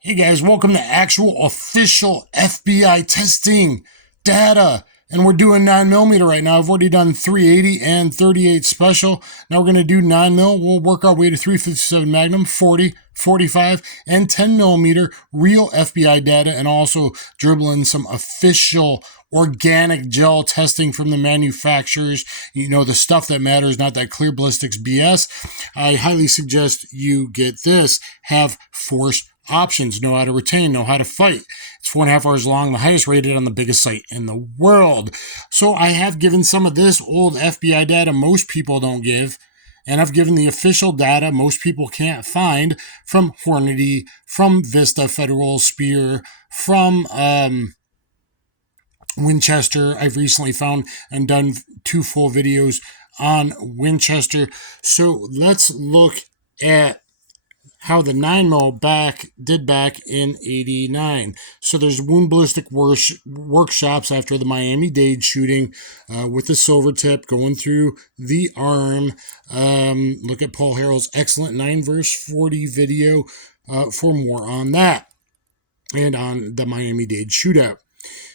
Hey guys, welcome to actual official FBI testing data. And we're doing 9mm right now. I've already done 380 and 38 special. Now we're going to do 9mm. We'll work our way to 357 Magnum, 40, 45, and 10mm real FBI data, and also dribble in some official organic gel testing from the manufacturers. You know, the stuff that matters, not that clear ballistics BS. I highly suggest you get this. Have force options, know how to retain, know how to fight. It's 4.5 hours long, the highest rated on the biggest site in the world. So I have given some of this old FBI data most people don't give, and I've given the official data most people can't find from Hornady, from Vista, Federal, Spear, from Winchester. I've recently found and done 2 full videos on Winchester. So let's look at how the 9mm did back in '89. So there's wound ballistic workshops after the Miami Dade shooting with the silver tip going through the arm. Look at Paul Harrell's excellent 9vs40 video for more on that and on the Miami Dade shootout.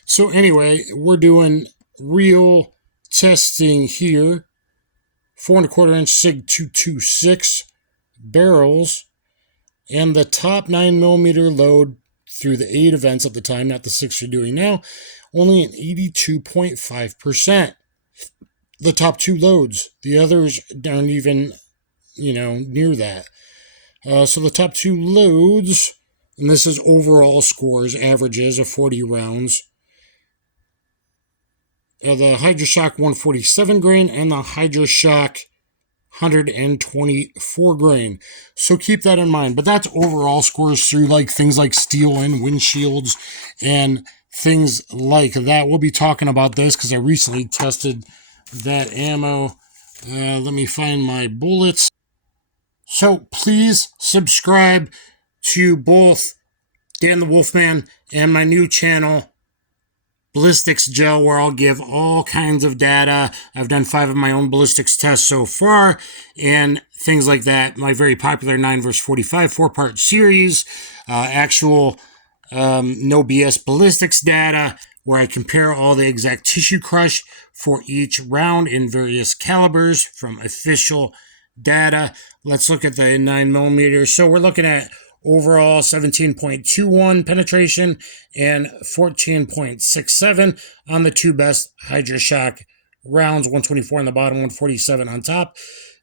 So anyway, we're doing real testing here. 4.25 inch SIG 226 barrels. And the top 9mm load through the 8 events at the time, not the 6 you're doing now, only an 82.5%. The top 2 loads. The others aren't even, near that. So the top 2 loads, and this is overall scores, averages of 40 rounds. The HydroShock 147 grain and the HydroShock 124 grain. So keep that in mind. But that's overall scores through things like steel and windshields and things like that. We'll be talking about this because I recently tested that ammo. Let me find my bullets. So please subscribe to both Dan the Wolfman and my new channel, Ballistics Gel, where I'll give all kinds of data. I've done 5 of my own ballistics tests so far and things like that. My very popular 9vs45 4-part series, actual no BS ballistics data, where I compare all the exact tissue crush for each round in various calibers from official data. Let's look at the 9mm. So we're looking at overall 17.21 penetration and 14.67 on the 2 best HydroShock rounds, 124 on the bottom, 147 on top,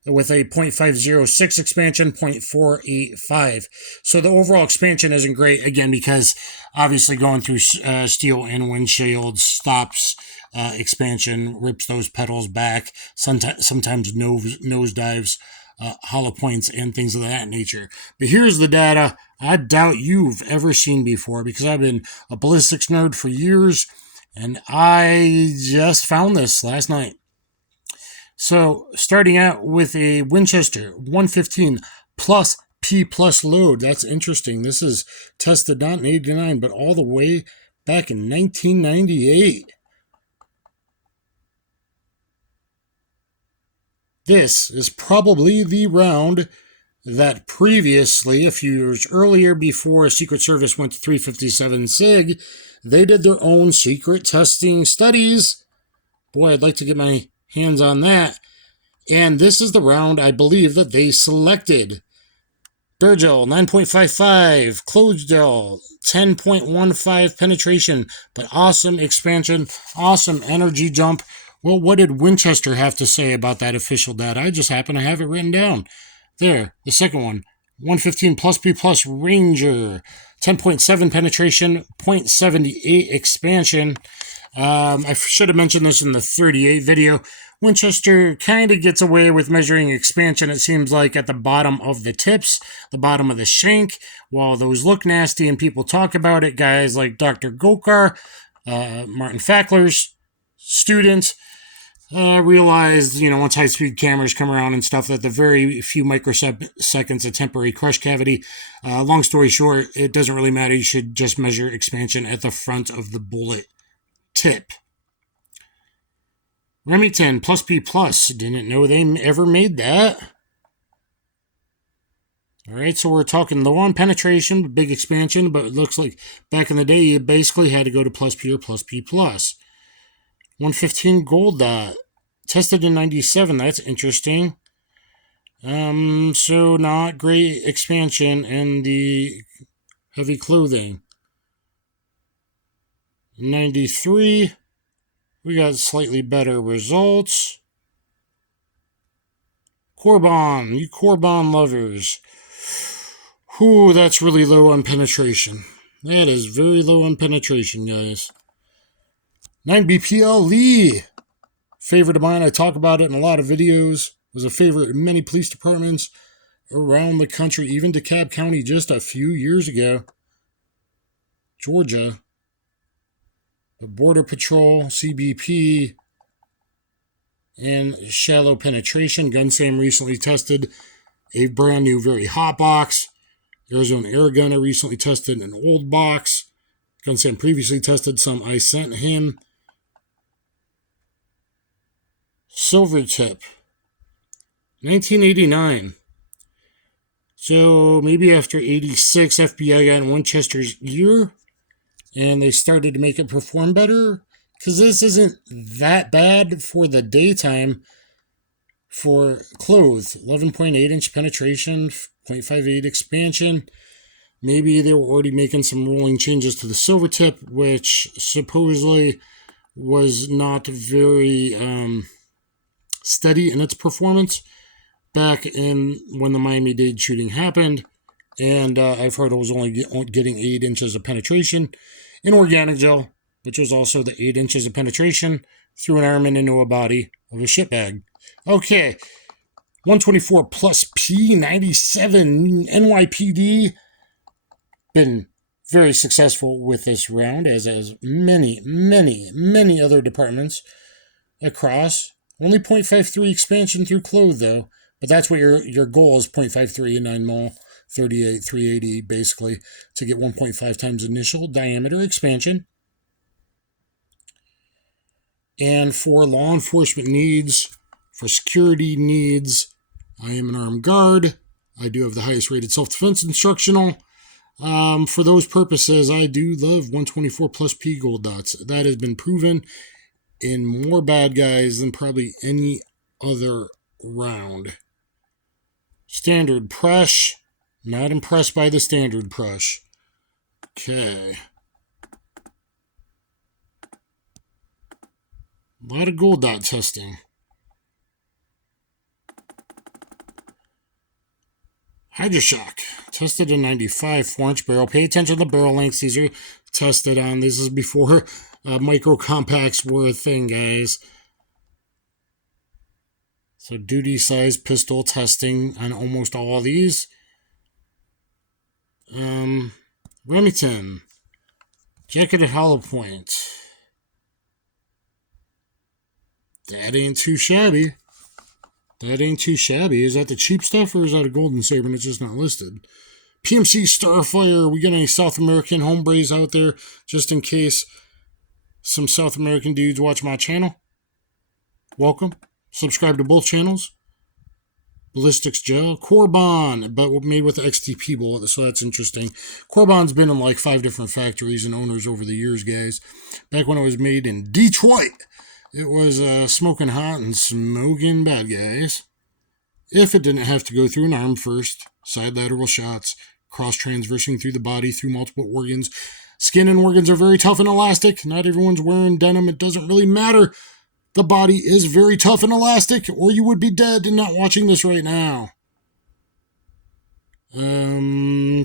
with a .506 expansion, .485. So the overall expansion isn't great, again, because obviously going through steel and windshield stops expansion, rips those pedals back, sometimes nose dives, hollow points, and things of that nature. But here's the data I doubt you've ever seen before, because I've been a ballistics nerd for years, and I just found this last night. So starting out with a Winchester 115 plus P plus load. That's interesting. This is tested not in '89, but all the way back in 1998. This is probably the round that previously, a few years earlier, before Secret Service went to 357 SIG, they did their own secret testing studies. Boy, I'd like to get my hands on that. And this is the round I believe that they selected. Durgel 9.55, closed gel 10.15 penetration, but awesome expansion, awesome energy jump. Well, what did Winchester have to say about that official data? I just happen to have it written down. There, the second one, 115 plus P plus Ranger, 10.7 penetration, 0.78 expansion. I should have mentioned this in the 38 video. Winchester kind of gets away with measuring expansion, it seems like, at the bottom of the tips, the bottom of the shank. While those look nasty and people talk about it, guys like DrGkr, Martin Fackler's student, realized, once high-speed cameras come around and stuff, that the very few microseconds of temporary crush cavity, long story short, it doesn't really matter. You should just measure expansion at the front of the bullet tip. Remington plus P plus. Didn't know they ever made that. All right, so we're talking low on penetration, but big expansion, but it looks like back in the day, you basically had to go to plus P or plus P+. 115 gold dot. Tested in 97, that's interesting. So not great expansion in the heavy clothing. 93, we got slightly better results. Corbon, you Corbon lovers. Whew, that's really low on penetration. That is very low on penetration, guys. 9BPL Lee. Favorite of mine, I talk about it in a lot of videos. Was a favorite in many police departments around the country, even DeKalb County just a few years ago. Georgia. The Border Patrol, CBP, and shallow penetration. Gun Sam recently tested a brand new, very hot box. Arizona Air Gunner recently tested an old box. Gun Sam previously tested some I sent him. Silver tip. 1989. So maybe after 86, FBI got in Winchester's ear and they started to make it perform better. Because this isn't that bad for the daytime for clothes. 11.8-inch penetration, 0.58 expansion. Maybe they were already making some rolling changes to the silver tip, which supposedly was not very steady in its performance back in when the Miami-Dade shooting happened. And I've heard it was only getting 8 inches of penetration in organic gel, which was also the 8 inches of penetration through an arm and into a body of a shit bag. Okay, 124 plus P97 NYPD. Been very successful with this round, as many, many, many other departments across. Only 0.53 expansion through clothes, though. But that's what your goal is, 0.53 and 9 mil, 38, 380, basically, to get 1.5 times initial diameter expansion. And for law enforcement needs, for security needs, I am an armed guard. I do have the highest rated self-defense instructional. For those purposes, I do love 124 plus P gold dots. That has been proven in more bad guys than probably any other round. Standard Prush. Not impressed by the standard Prush. Okay. A lot of gold dot testing. Hydroshock. Tested in 95, 4-inch barrel. Pay attention to the barrel lengths. These are tested on. This is before micro compacts were a thing, guys. So duty size pistol testing on almost all of these. Remington. Jacketed hollow point. That ain't too shabby. That ain't too shabby. Is that the cheap stuff or is that a golden saber and it's just not listed? PMC Starfire. We got any South American hombres out there just in case some South American dudes watch my channel? Welcome. Subscribe to both channels. Ballistics gel. Corbon, but made with the XTP bullet, so that's interesting. Corbon's been in like 5 different factories and owners over the years, guys. Back when it was made in Detroit, it was smoking hot and smoking bad, guys. If it didn't have to go through an arm first, side lateral shots, cross-transversing through the body, through multiple organs. Skin and organs are very tough and elastic. Not everyone's wearing denim. It doesn't really matter. The body is very tough and elastic, or you would be dead and not watching this right now.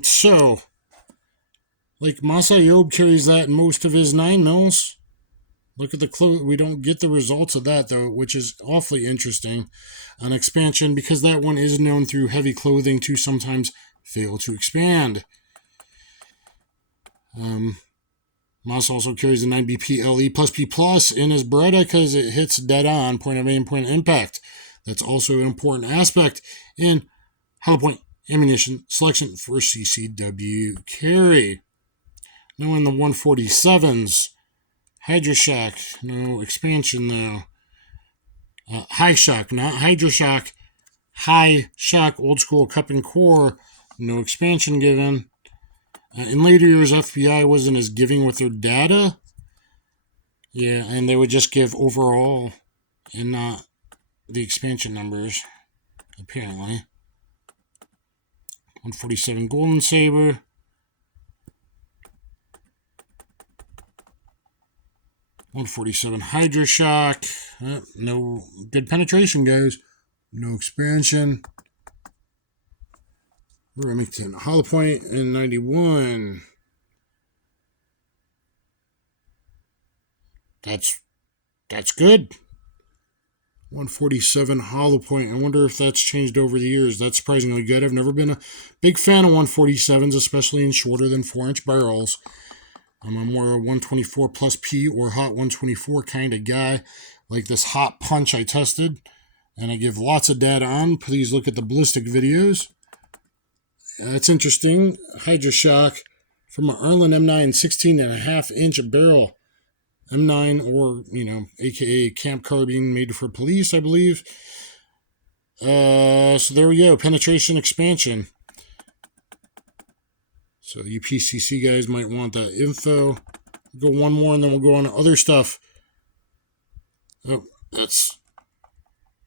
So, like Masayob carries that in most of his 9 mils. Look at the clue. We don't get the results of that, though, which is awfully interesting on expansion, because that one is known through heavy clothing to sometimes fail to expand. Moss also carries the 9BP LE plus P plus in his Beretta because it hits dead on, point of aim, point of impact. That's also an important aspect in hollow point ammunition selection for CCW carry. Now in the 147s, Hydroshock, no expansion though. High shock, not Hydroshock. High shock, old school cup and core. No expansion given. In later years, FBI wasn't as giving with their data. Yeah, and they would just give overall and not the expansion numbers, apparently. 147 Golden Saber. 147 Hydra Shock. No good penetration, guys. No expansion. Remington hollowpoint in 91. That's good. 147 hollowpoint. I wonder if that's changed over the years. That's surprisingly good. I've never been a big fan of 147s, especially in shorter than 4-inch barrels. I'm a more 124 plus P or hot 124 kind of guy. Like this hot punch I tested, and I give lots of data on. Please look at the ballistic videos. That's interesting. Hydra Shock from an Arlen M9 16.5-inch barrel. M9, or, aka camp carbine made for police, I believe. So there we go. Penetration expansion. So you PCC guys might want that info. Go one more and then we'll go on to other stuff. Oh, that's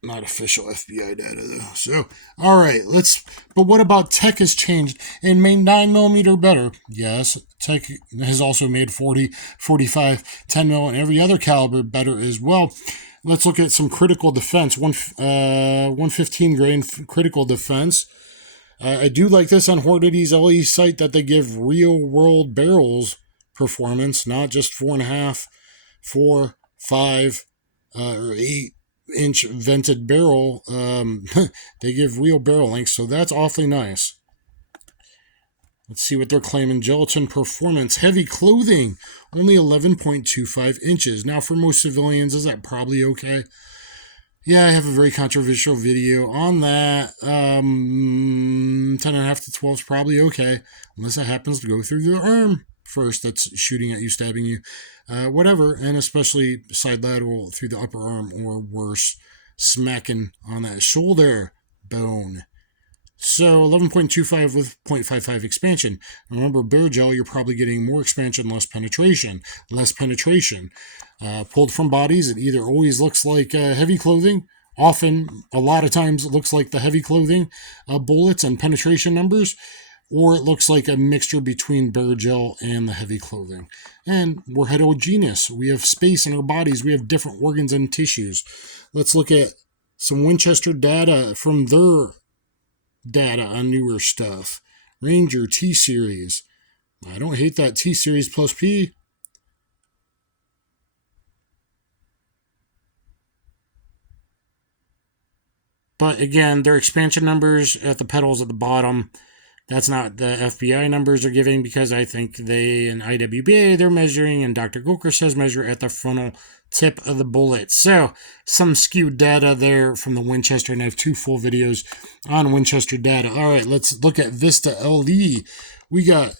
not official FBI data though. So, all right, but what about tech has changed and made 9mm better? Yes, tech has also made 40, 45, 10mm, and every other caliber better as well. Let's look at some critical defense. 115 grain critical defense. I do like this on Hornady's LE site that they give real world barrels performance, not just 4.5, 4, 5, or 8-inch vented barrel. They give real barrel length, so that's awfully nice. Let's see what they're claiming. Gelatin performance. Heavy clothing, only 11.25 inches. Now, for most civilians, is that probably okay? Yeah, I have a very controversial video on that. 10.5 to 12 is probably okay, unless it happens to go through the arm first that's shooting at you, stabbing you. Whatever, and especially side lateral through the upper arm, or worse, smacking on that shoulder bone. So 11.25 with 0.55 expansion. Remember, bare gel, you're probably getting more expansion, less penetration. Pulled from bodies, it either always looks like heavy clothing, often, a lot of times, it looks like the heavy clothing bullets and penetration numbers, or it looks like a mixture between bare gel and the heavy clothing. And we're heterogeneous. We have space in our bodies. We have different organs and tissues. Let's look at some Winchester data from their data on newer stuff. Ranger T-Series. I don't hate that T-Series plus P. But again, their expansion numbers at the pedals at the bottom, that's not the FBI numbers are giving, because I think they, in IWBA, they're measuring, and DrGkr says measure at the frontal tip of the bullet. So, some skewed data there from the Winchester, and I have 2 full videos on Winchester data. All right, let's look at Vista LE. We got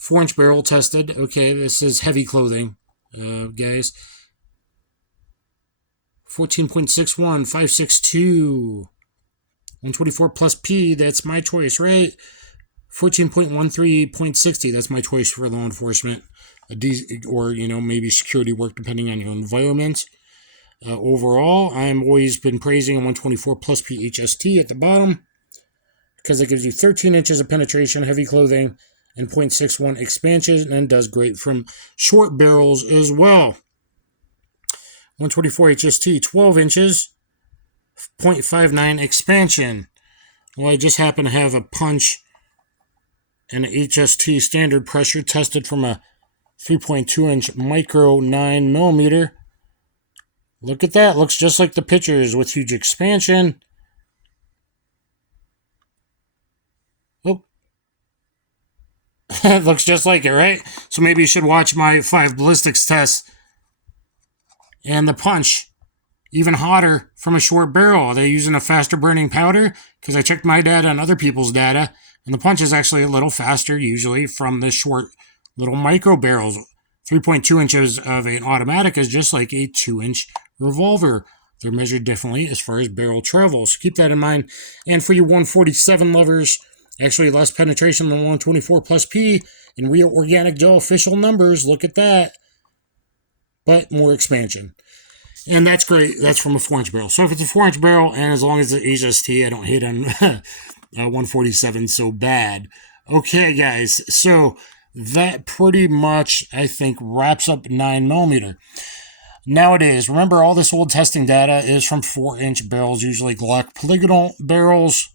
4-inch barrel tested. Okay, this is heavy clothing, guys. 14.61, 5.62, 124 plus P, that's my choice, right? 14.13.60, that's my choice for law enforcement, or, maybe security work, depending on your environment. Overall, I'm always been praising a 124 plus P HST at the bottom, because it gives you 13 inches of penetration, heavy clothing, and 0.61 expansion, and does great from short barrels as well. 124 HST, 12 inches, 0.59 expansion. Well, I just happen to have a punch and an HST standard pressure tested from a 3.2-inch micro 9mm. Look at that. Looks just like the pictures with huge expansion. Oh. It looks just like it, right? So maybe you should watch my 5 ballistics tests. And the punch, even hotter from a short barrel. Are they using a faster burning powder? Because I checked my data and other people's data, and the punch is actually a little faster usually from the short little micro barrels. 3.2 inches of an automatic is just like a 2-inch revolver. They're measured differently as far as barrel travel, so keep that in mind. And for you 147 lovers, Actually, less penetration than 124 plus P in real organic gel official numbers. Look at that. But more expansion. And that's great. That's from a 4-inch barrel. So if it's a 4-inch barrel, and as long as it's HST, I don't hate on 147 so bad. Okay, guys. So that pretty much, I think, wraps up 9mm. Nowadays, remember all this old testing data is from 4-inch barrels, usually Glock polygonal barrels,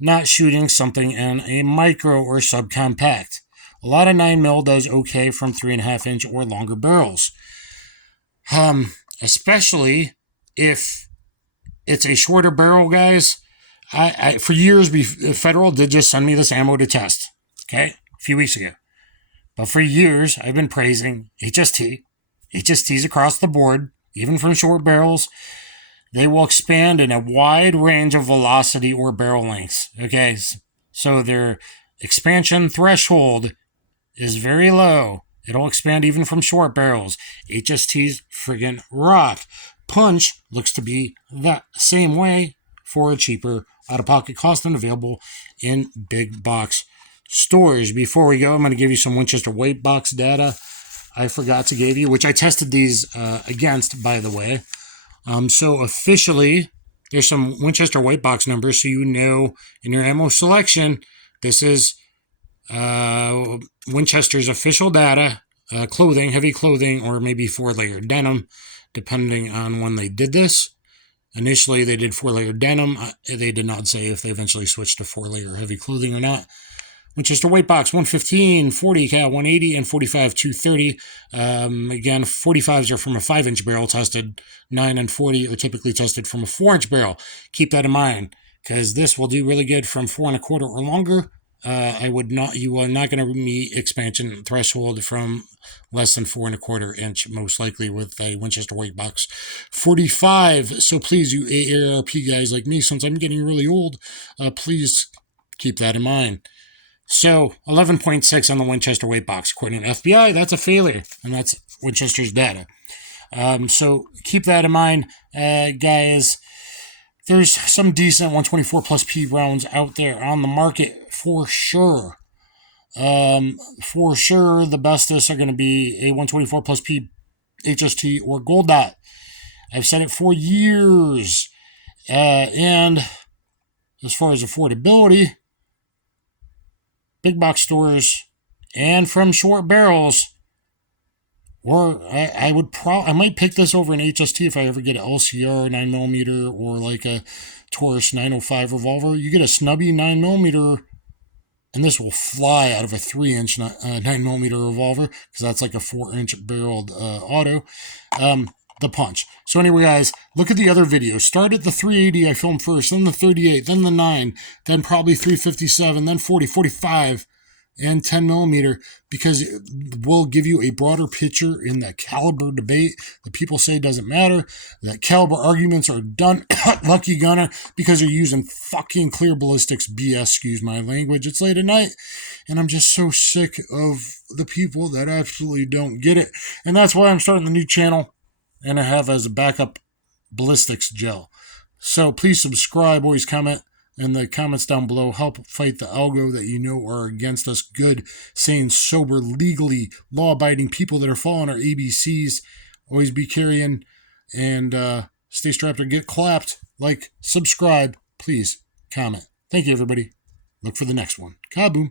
not shooting something in a micro or subcompact. A lot of 9mm does okay from 3.5-inch or longer barrels. Especially if it's a shorter barrel, guys. I for years, Federal did just send me this ammo to test, okay, a few weeks ago. But for years, I've been praising HSTs across the board, even from short barrels. They will expand in a wide range of velocity or barrel lengths, okay? So their expansion threshold is very low. It'll expand even from short barrels. HSTs friggin' rock. Punch looks to be that same way for a cheaper out-of-pocket cost and available in big box stores. Before we go, I'm going to give you some Winchester weight box data I forgot to give you, which I tested these against, by the way. So officially, there's some Winchester weight box numbers so you know in your ammo selection, this is Winchester's official data, clothing, heavy clothing, or maybe 4-layer denim, depending on when they did this. Initially, they did 4-layer denim. They did not say if they eventually switched to 4-layer heavy clothing or not. Winchester weight box 115, 40 cal 180, and 45 230. Again, 45s are from a 5-inch barrel tested. 9 and 40 are typically tested from a 4-inch barrel. Keep that in mind, because this will do really good from 4 1/4 or longer. You are not going to meet expansion threshold from less than 4 1/4 inch, most likely with a Winchester weight box 45. So please, you AARP guys like me, since I'm getting really old, please keep that in mind. So 11.6 on the Winchester weight box, according to FBI. That's a failure, and that's Winchester's data. So keep that in mind, guys. There's some decent 124 plus P rounds out there on the market for sure. For sure, the bestest are going to be a 124 plus P HST or Gold Dot. I've said it for years. And as far as affordability, big box stores and from short barrels, or I might pick this over an HST if I ever get an LCR 9mm or like a Taurus 905 revolver. You get a snubby 9mm, and this will fly out of a 3-inch 9mm revolver, because that's like a 4-inch barreled auto. The punch. So anyway, guys, look at the other videos. Start at the 380 I filmed first, then the 38, then the 9, then probably 357, then 40, 45, and 10mm, because it will give you a broader picture in that caliber debate that people say doesn't matter, that caliber arguments are done Lucky Gunner because you're using fucking clear ballistics BS, excuse my language. It's late at night, and I'm just so sick of the people that absolutely don't get it. And that's why I'm starting the new channel, and I have as a backup ballistics gel. So please subscribe, always comment in the comments down below. Help fight the algo that you know are against us. Good, sane, sober, legally law-abiding people that are following our ABCs. Always be carrying, and stay strapped or get clapped. Like, subscribe, please comment. Thank you, everybody. Look for the next one. Kaboom.